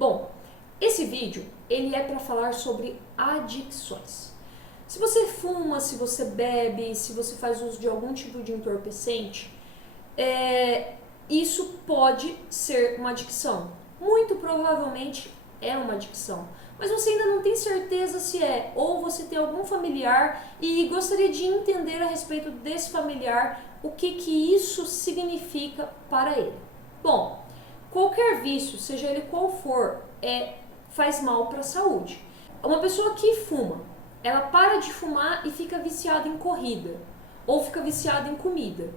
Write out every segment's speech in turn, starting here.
Bom, esse vídeo ele é para falar sobre adicções. Se você fuma, se você bebe, se você faz uso de algum tipo de entorpecente, isso pode ser uma adicção. Muito provavelmente é uma adicção. Mas você ainda não tem certeza se é, ou você tem algum familiar e gostaria de entender a respeito desse familiar, o que isso significa para ele. Bom, qualquer vício, seja ele qual for, faz mal para a saúde. Uma pessoa que fuma, ela para de fumar e fica viciada em corrida, ou fica viciada em comida.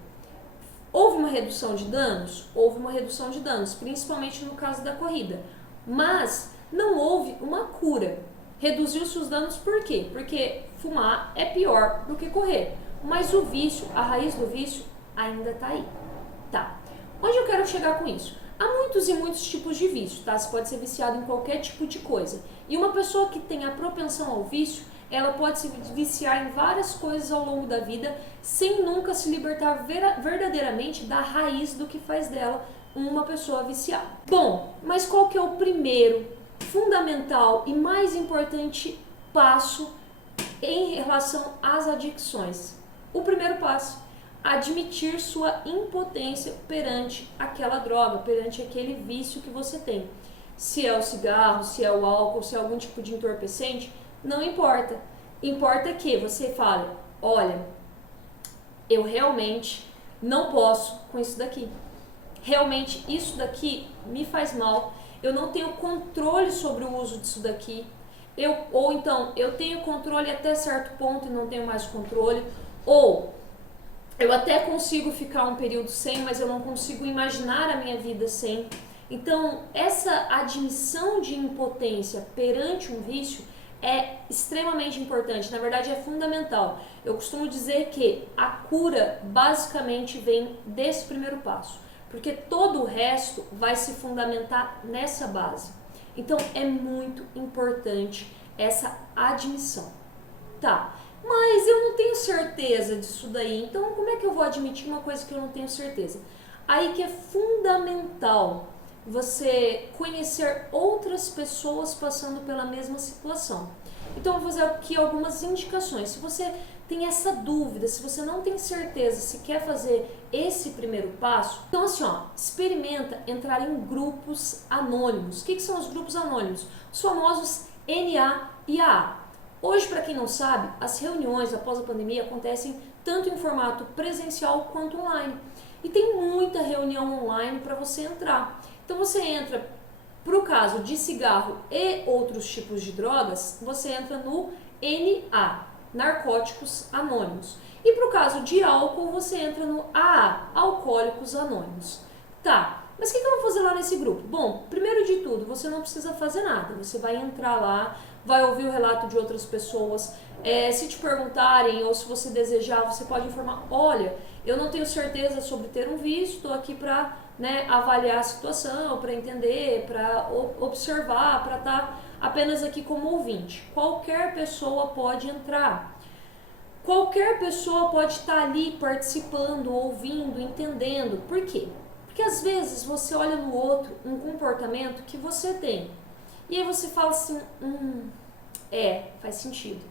Houve uma redução de danos? Houve uma redução de danos, principalmente no caso da corrida. Mas não houve uma cura. Reduziu-se os danos por quê? Porque fumar é pior do que correr. Mas o vício, a raiz do vício, ainda está aí. Tá. Onde eu quero chegar com isso? Há muitos e muitos tipos de vício, tá? Você pode ser viciado em qualquer tipo de coisa. E uma pessoa que tem a propensão ao vício, ela pode se viciar em várias coisas ao longo da vida, sem nunca se libertar verdadeiramente da raiz do que faz dela uma pessoa viciada. Bom, mas qual que é o primeiro, fundamental e mais importante passo em relação às adicções? O primeiro passo: admitir sua impotência perante aquela droga, perante aquele vício que você tem. Se é o cigarro, se é o álcool, se é algum tipo de entorpecente, não importa. Importa que você fale: olha, eu realmente não posso com isso daqui. Realmente isso daqui me faz mal. Eu não tenho controle sobre o uso disso daqui. Ou então, eu tenho controle até certo ponto e não tenho mais controle. Ou eu até consigo ficar um período sem, mas eu não consigo imaginar a minha vida sem. Então, essa admissão de impotência perante um vício é extremamente importante, na verdade é fundamental. Eu costumo dizer que a cura basicamente vem desse primeiro passo, porque todo o resto vai se fundamentar nessa base. Então é muito importante essa admissão. Tá, mas eu não tenho certeza disso daí, então como é que eu vou admitir uma coisa que eu não tenho certeza? Aí que é fundamental você conhecer outras pessoas passando pela mesma situação. Então eu vou fazer aqui algumas indicações. Se você tem essa dúvida, se você não tem certeza se quer fazer esse primeiro passo, então assim, experimenta entrar em grupos anônimos. O que são os grupos anônimos? Os famosos NA e AA. Hoje, para quem não sabe, as reuniões após a pandemia acontecem tanto em formato presencial quanto online. E tem muita reunião online para você entrar. Então você entra, para o caso de cigarro e outros tipos de drogas, você entra no NA, Narcóticos Anônimos. E para o caso de álcool, você entra no AA, Alcoólicos Anônimos. Tá, mas o que eu vou fazer lá nesse grupo? Bom, primeiro de tudo, você não precisa fazer nada. Você vai entrar lá, vai ouvir o relato de outras pessoas. Se te perguntarem ou se você desejar, você pode informar: olha, eu não tenho certeza sobre ter um vício, estou aqui para avaliar a situação, para entender, para observar, para estar apenas aqui como ouvinte. Qualquer pessoa pode entrar. Qualquer pessoa pode estar ali participando, ouvindo, entendendo. Por quê? Porque às vezes você olha no outro um comportamento que você tem. E aí você fala assim: faz sentido.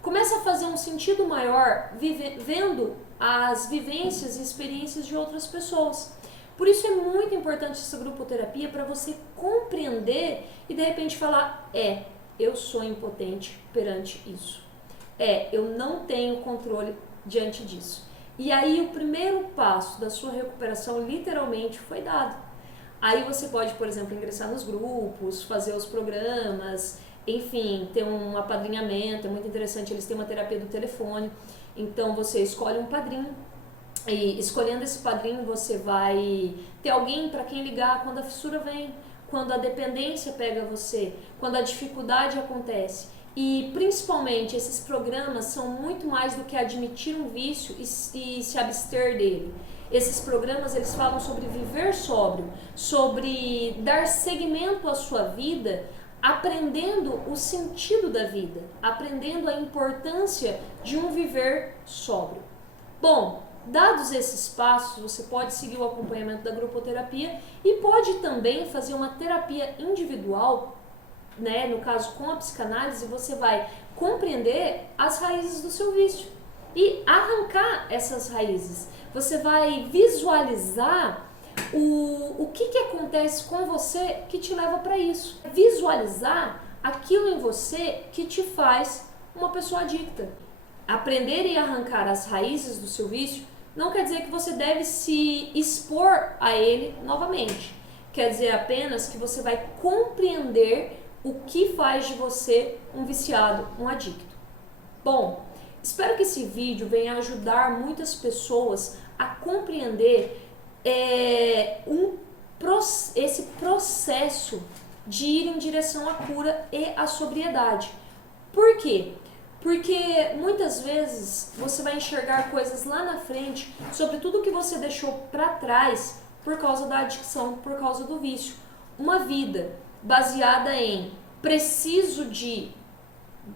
Começa a fazer um sentido maior vendo as vivências e experiências de outras pessoas. Por isso é muito importante essa grupoterapia, para você compreender e de repente falar: eu sou impotente perante isso. Eu não tenho controle diante disso. E aí o primeiro passo da sua recuperação literalmente foi dado. Aí você pode, por exemplo, ingressar nos grupos, fazer os programas, enfim, ter um apadrinhamento. É muito interessante, eles têm uma terapia do telefone. Então você escolhe um padrinho, e escolhendo esse padrinho você vai ter alguém para quem ligar quando a fissura vem, quando a dependência pega você, quando a dificuldade acontece. E principalmente esses programas são muito mais do que admitir um vício e se abster dele. Esses programas, eles falam sobre viver sóbrio, sobre dar seguimento à sua vida, aprendendo o sentido da vida, aprendendo a importância de um viver sóbrio. Bom, Dados esses passos, você pode seguir o acompanhamento da grupoterapia e pode também fazer uma terapia individual, né? No caso, com a psicanálise, você vai compreender as raízes do seu vício e arrancar essas raízes. Você vai visualizar o que acontece com você que te leva para isso. Visualizar aquilo em você que te faz uma pessoa adicta. Aprender e arrancar as raízes do seu vício não quer dizer que você deve se expor a ele novamente. Quer dizer apenas que você vai compreender o que faz de você um viciado, um adicto. Bom, espero que esse vídeo venha ajudar muitas pessoas a compreender esse processo de ir em direção à cura e à sobriedade. Por quê? Porque muitas vezes você vai enxergar coisas lá na frente sobre tudo que você deixou para trás por causa da adicção, por causa do vício. Uma vida baseada em preciso,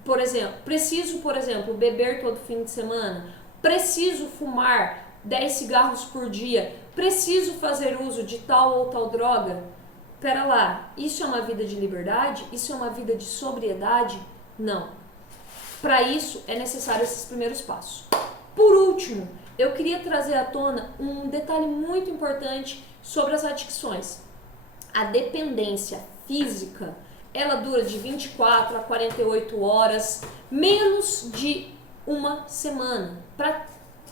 por exemplo, beber todo fim de semana, preciso fumar 10 cigarros por dia, preciso fazer uso de tal ou tal droga. Pera lá, isso é uma vida de liberdade? Isso é uma vida de sobriedade? Não. Para isso é necessário esses primeiros passos. Por último, eu queria trazer à tona um detalhe muito importante sobre as adicções. A dependência física, ela dura de 24 a 48 horas, menos de uma semana, para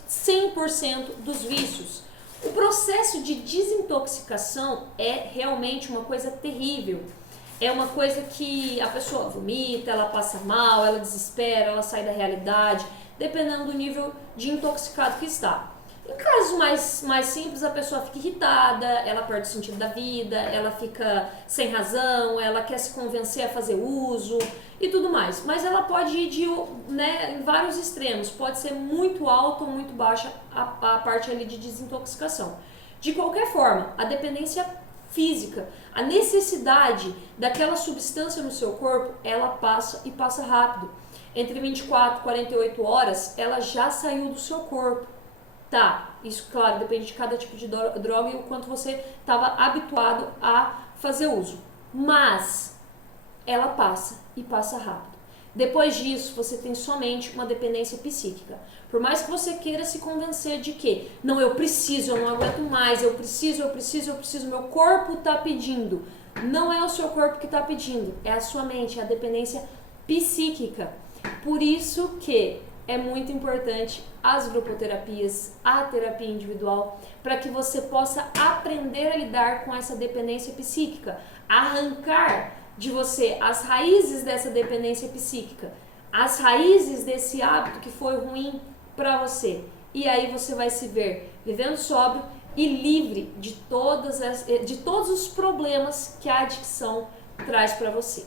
100% dos vícios. O processo de desintoxicação é realmente uma coisa terrível. É uma coisa que a pessoa vomita, ela passa mal, ela desespera, ela sai da realidade, dependendo do nível de intoxicado que está. Em casos mais simples, a pessoa fica irritada, ela perde o sentido da vida, ela fica sem razão, ela quer se convencer a fazer uso e tudo mais. Mas ela pode ir em vários extremos, pode ser muito alta ou muito baixa a parte ali de desintoxicação. De qualquer forma, a dependência física, a necessidade daquela substância no seu corpo, ela passa e passa rápido. Entre 24 e 48 horas, ela já saiu do seu corpo. Tá, isso claro, depende de cada tipo de droga e o quanto você estava habituado a fazer uso. Mas ela passa e passa rápido. Depois disso, você tem somente uma dependência psíquica. Por mais que você queira se convencer de que, não, eu preciso, eu não aguento mais, eu preciso, meu corpo está pedindo. Não é o seu corpo que está pedindo, é a sua mente, é a dependência psíquica. Por isso que é muito importante as grupoterapias, a terapia individual, para que você possa aprender a lidar com essa dependência psíquica, arrancar de você as raízes dessa dependência psíquica, as raízes desse hábito que foi ruim para você. E aí você vai se ver vivendo sóbrio e livre de todos os problemas que a adicção traz para você.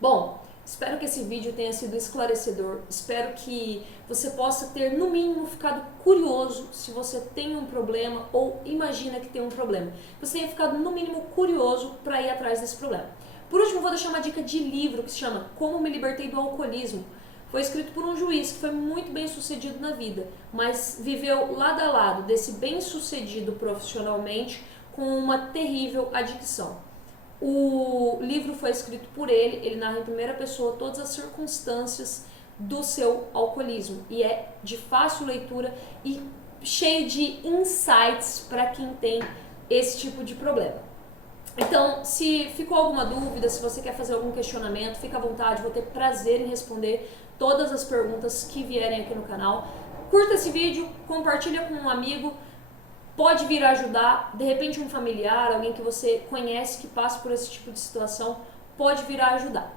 Bom, espero que esse vídeo tenha sido esclarecedor, espero que você possa ter, no mínimo, ficado curioso se você tem um problema ou imagina que tem um problema. Você tenha ficado, no mínimo, curioso para ir atrás desse problema. Por último, vou deixar uma dica de livro que se chama Como Me Libertei do Alcoolismo. Foi escrito por um juiz que foi muito bem sucedido na vida, mas viveu lado a lado desse bem sucedido profissionalmente com uma terrível adicção. O livro foi escrito por ele narra em primeira pessoa todas as circunstâncias do seu alcoolismo e é de fácil leitura e cheio de insights para quem tem esse tipo de problema. Então, se ficou alguma dúvida, se você quer fazer algum questionamento, fica à vontade, vou ter prazer em responder todas as perguntas que vierem aqui no canal. Curta esse vídeo, compartilha com um amigo, pode vir ajudar, de repente um familiar, alguém que você conhece que passa por esse tipo de situação, pode vir a ajudar.